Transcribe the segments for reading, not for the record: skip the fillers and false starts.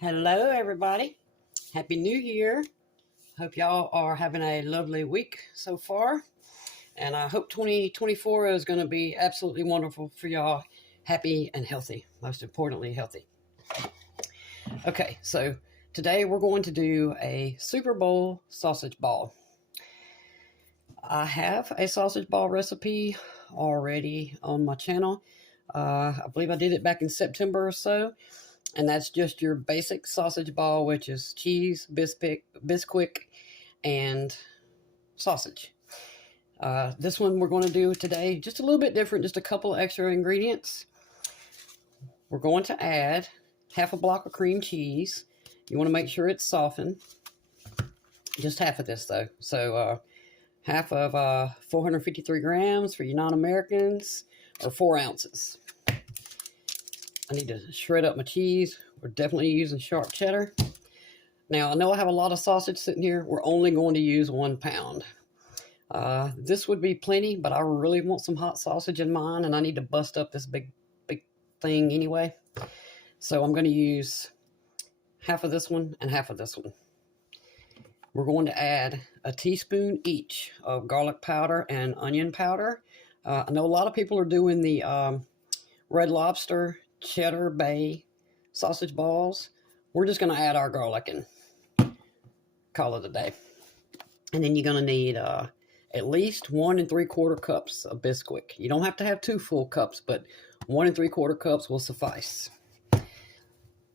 Hello, everybody. Happy New Year. Hope y'all are having a lovely week so far. And I hope 2024 is going to be absolutely wonderful for y'all. Happy and healthy. Most importantly, healthy. Okay, so today we're going to do a Super Bowl sausage ball. I have a sausage ball recipe already on my channel. I believe I did it back in September or so. And that's just your basic sausage ball, which is cheese, Bisquick, and sausage. This one we're going to do today just a little bit different, just a couple extra ingredients. We're going to add half a block of cream cheese. You want to make sure it's softened. Just half of this, though. So half of 453 grams for you non-Americans, or 4 ounces. I need to shred up my cheese. We're definitely using sharp cheddar. Now, I know I have a lot of sausage sitting here. We're only going to use 1 pound. This would be plenty, but I really want some hot sausage in mine, and I need to bust up this big thing anyway. So I'm going to use half of this one and half of this one. We're going to add a teaspoon each of garlic powder and onion powder. I know a lot of people are doing the Red Lobster Cheddar Bay sausage balls. We're just going to add our garlic and call it a day. And then you're going to need at least 1 3/4 cups of Bisquick. You don't have to have 2 full cups, but 1 3/4 cups will suffice.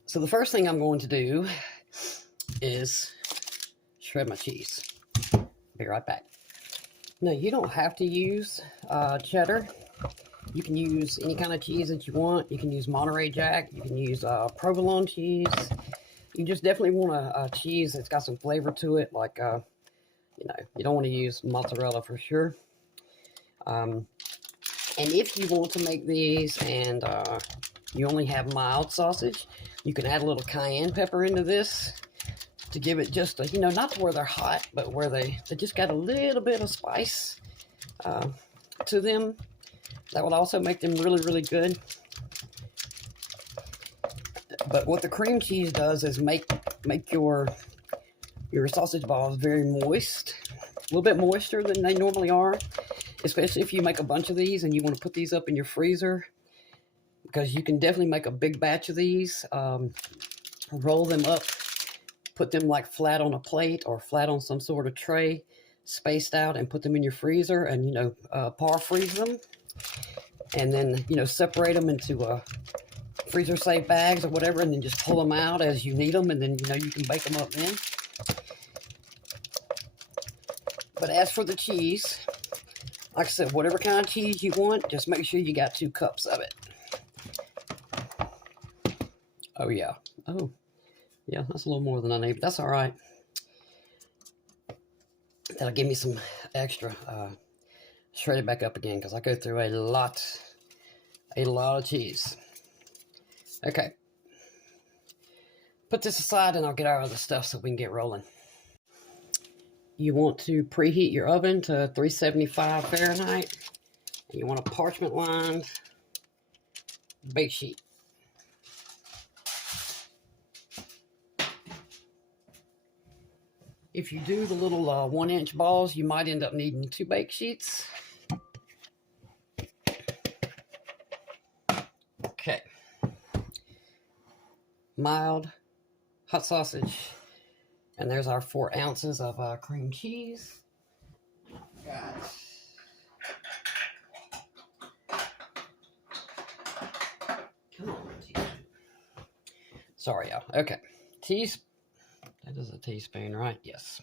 So the first thing I'm going to do is shred my cheese. Be right back. Now, you don't have to use cheddar. You can use any kind of cheese that you want. You can use Monterey Jack. You can use provolone cheese. You just definitely want a cheese that's got some flavor to it. Like, you don't want to use mozzarella for sure. And if you want to make these and you only have mild sausage, you can add a little cayenne pepper into this to give it just a, not to where they're hot, but where they just got a little bit of spice to them. That would also make them really, really good. But what the cream cheese does is make your sausage balls very moist. A little bit moister than they normally are. Especially if you make a bunch of these and you want to put these up in your freezer. Because you can definitely make a big batch of these. Roll them up. Put them like flat on a plate or flat on some sort of tray. Spaced out and put them in your freezer. And, par freeze them. And then, separate them into freezer safe bags or whatever, and then just pull them out as you need them, and then, you can bake them up then. But as for the cheese, like I said, whatever kind of cheese you want, just make sure you got 2 cups of it. Oh, yeah. Oh, yeah, that's a little more than I need, but that's all right. That'll give me some extra shred it back up again because I go through a lot of cheese. Okay. Put this aside and I'll get our other stuff so we can get rolling. You want to preheat your oven to 375 Fahrenheit. And you want a parchment lined bake sheet. If you do the little 1-inch balls, you might end up needing 2 bake sheets. Okay. Mild hot sausage. And there's our 4 ounces of cream cheese. Got Come on, teaspoon. Sorry, y'all. Okay. That is a teaspoon, right? Yes.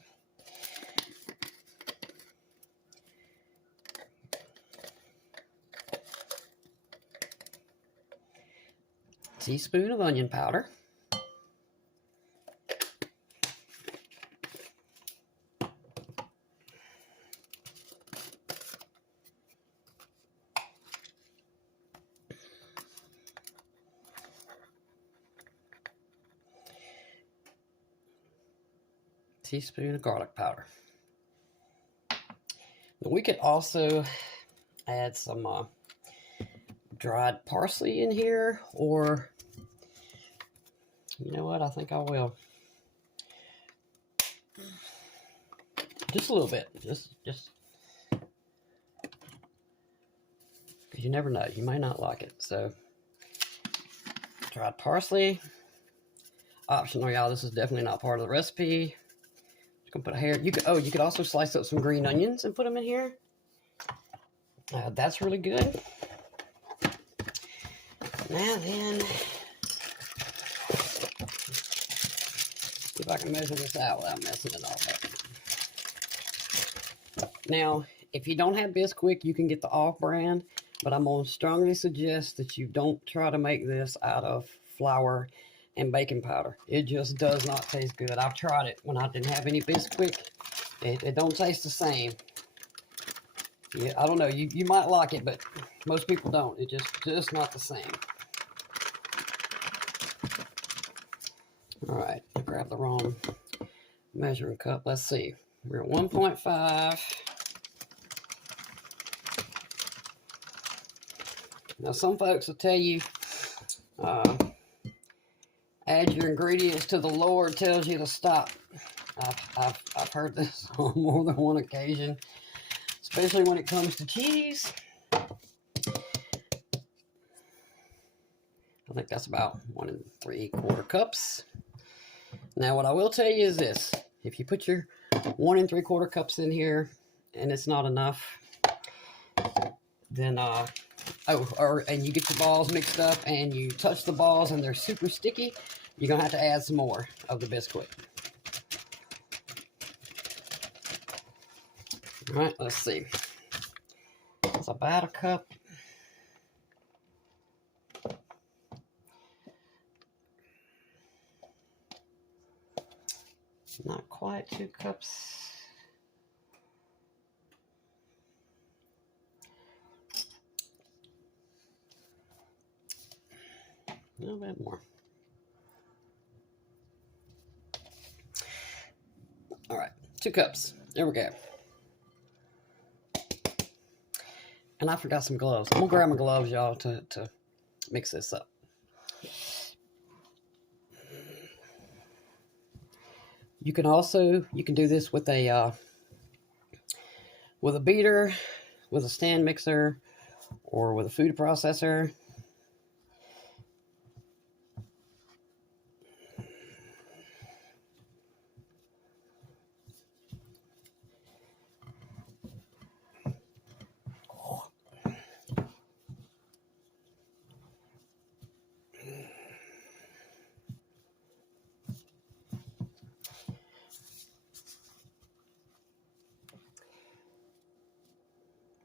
Teaspoon of onion powder. Teaspoon of garlic powder. Now we could also add some dried parsley in here, or You know what? I think I will. Just a little bit. Just. Because you never know. You might not like it. So, dried parsley. Optional, y'all. This is definitely not part of the recipe. Just gonna put a hair. You could also slice up some green onions and put them in here. That's really good. Now then, see if I can measure this out without messing it all up. Now, if you don't have Bisquick, you can get the off-brand, but I'm going to strongly suggest that you don't try to make this out of flour and baking powder. It just does not taste good. I've tried it when I didn't have any Bisquick. It don't taste the same. Yeah, I don't know. You might like it, but most people don't. It's just not the same. All right, I grabbed the wrong measuring cup. Let's see. We're at 1.5. Now, some folks will tell you, add your ingredients till the Lord tells you to stop. I've heard this on more than one occasion, especially when it comes to cheese. I think that's about 1 3/4 cups. Now, what I will tell you is this. If you put your 1 3/4 cups in here and it's not enough, then, and you get your balls mixed up and you touch the balls and they're super sticky, you're going to have to add some more of the Bisquick. All right, let's see. It's about a cup. Not quite 2 cups. A little bit more. All right, 2 cups. There we go. And I forgot some gloves. I'm gonna grab my gloves, y'all, to mix this up. You can do this with a beater, with a stand mixer, or with a food processor.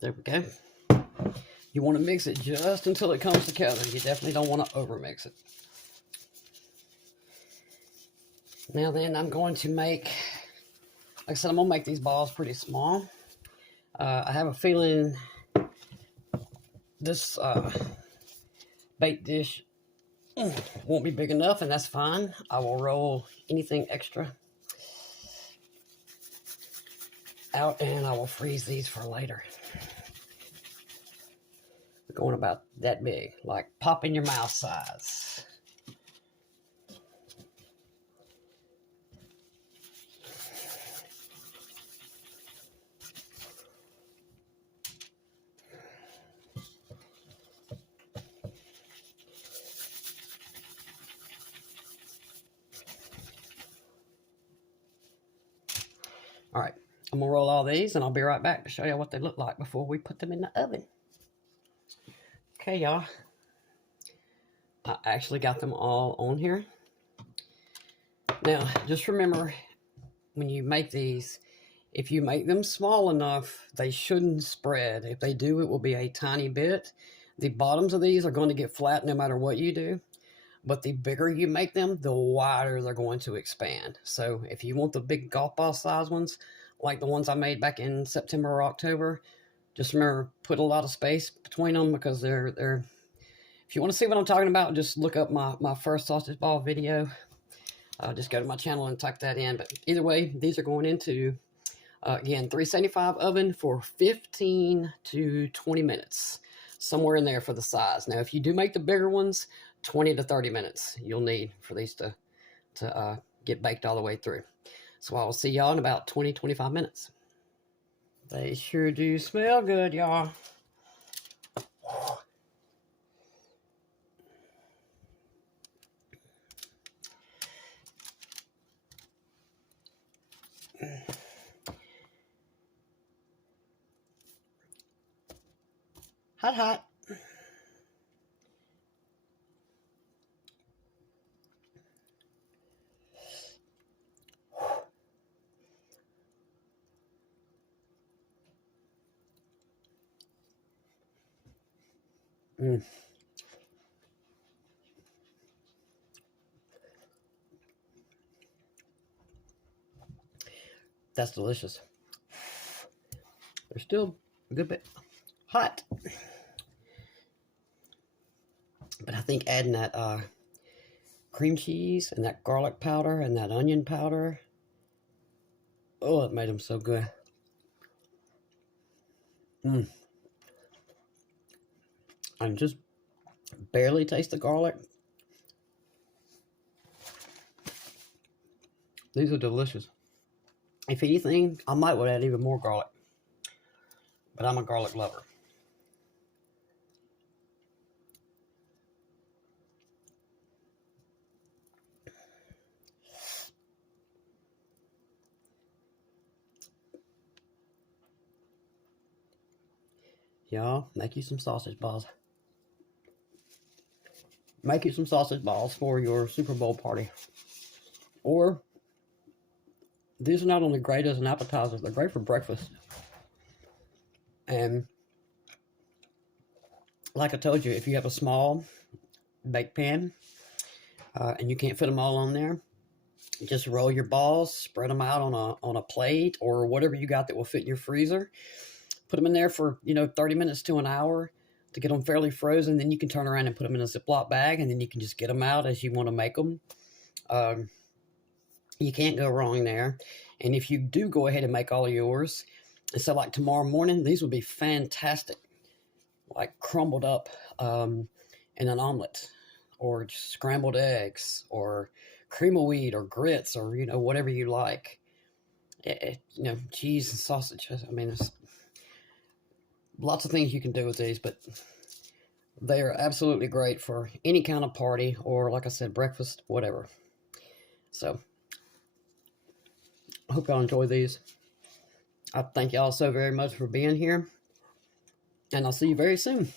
There we go. You want to mix it just until it comes together. You definitely don't want to over mix it. Now then, I'm going to make, like I said, I'm going to make these balls pretty small. I have a feeling this baked dish won't be big enough, and that's fine. I will roll anything extra out, and I will freeze these for later. They're going about that big, like pop in your mouth size. All right, I'm gonna roll all these and I'll be right back to show you what they look like before we put them in the oven. Okay, y'all, I actually got them all on here. Now, just remember, when you make these, if you make them small enough, they shouldn't spread. If they do, it will be a tiny bit. The bottoms of these are going to get flat no matter what you do. But the bigger you make them, the wider they're going to expand. So if you want the big golf ball size ones, like the ones I made back in September or October, just remember, put a lot of space between them, because they're if you want to see what I'm talking about, just look up my first sausage ball video. Just go to my channel and type that in. But either way, these are going into, again, 375 oven for 15 to 20 minutes. Somewhere in there for the size. Now, if you do make the bigger ones, 20 to 30 minutes you'll need for these to to get baked all the way through. So I will see y'all in about 20-25 minutes. They sure do smell good, y'all. Hot, hot. Mm. That's delicious. They're still a good bit hot. But I think adding that cream cheese and that garlic powder and that onion powder, oh, it made them so good. Mm. I can just barely taste the garlic. These are delicious. If anything, I might would add even more garlic. But I'm a garlic lover. Y'all, make you some sausage balls. Make you some sausage balls for your Super Bowl party. Or, these are not only great as an appetizer, they're great for breakfast. And, like I told you, if you have a small bake pan, and you can't fit them all on there, just roll your balls, spread them out on a plate or whatever you got that will fit in your freezer. Put them in there for 30 minutes to an hour to get them fairly frozen. Then you can turn around and put them in a Ziploc bag, and then you can just get them out as you want to make them. You can't go wrong there. And if you do go ahead and make all of yours, and so like tomorrow morning, these would be fantastic, like crumbled up in an omelet, or just scrambled eggs, or cream of wheat, or grits, or whatever you like. Cheese and sausage. I mean, there's lots of things you can do with these, but they are absolutely great for any kind of party, or like I said, breakfast, whatever. So I hope y'all enjoy these. I thank y'all so very much for being here, and I'll see you very soon.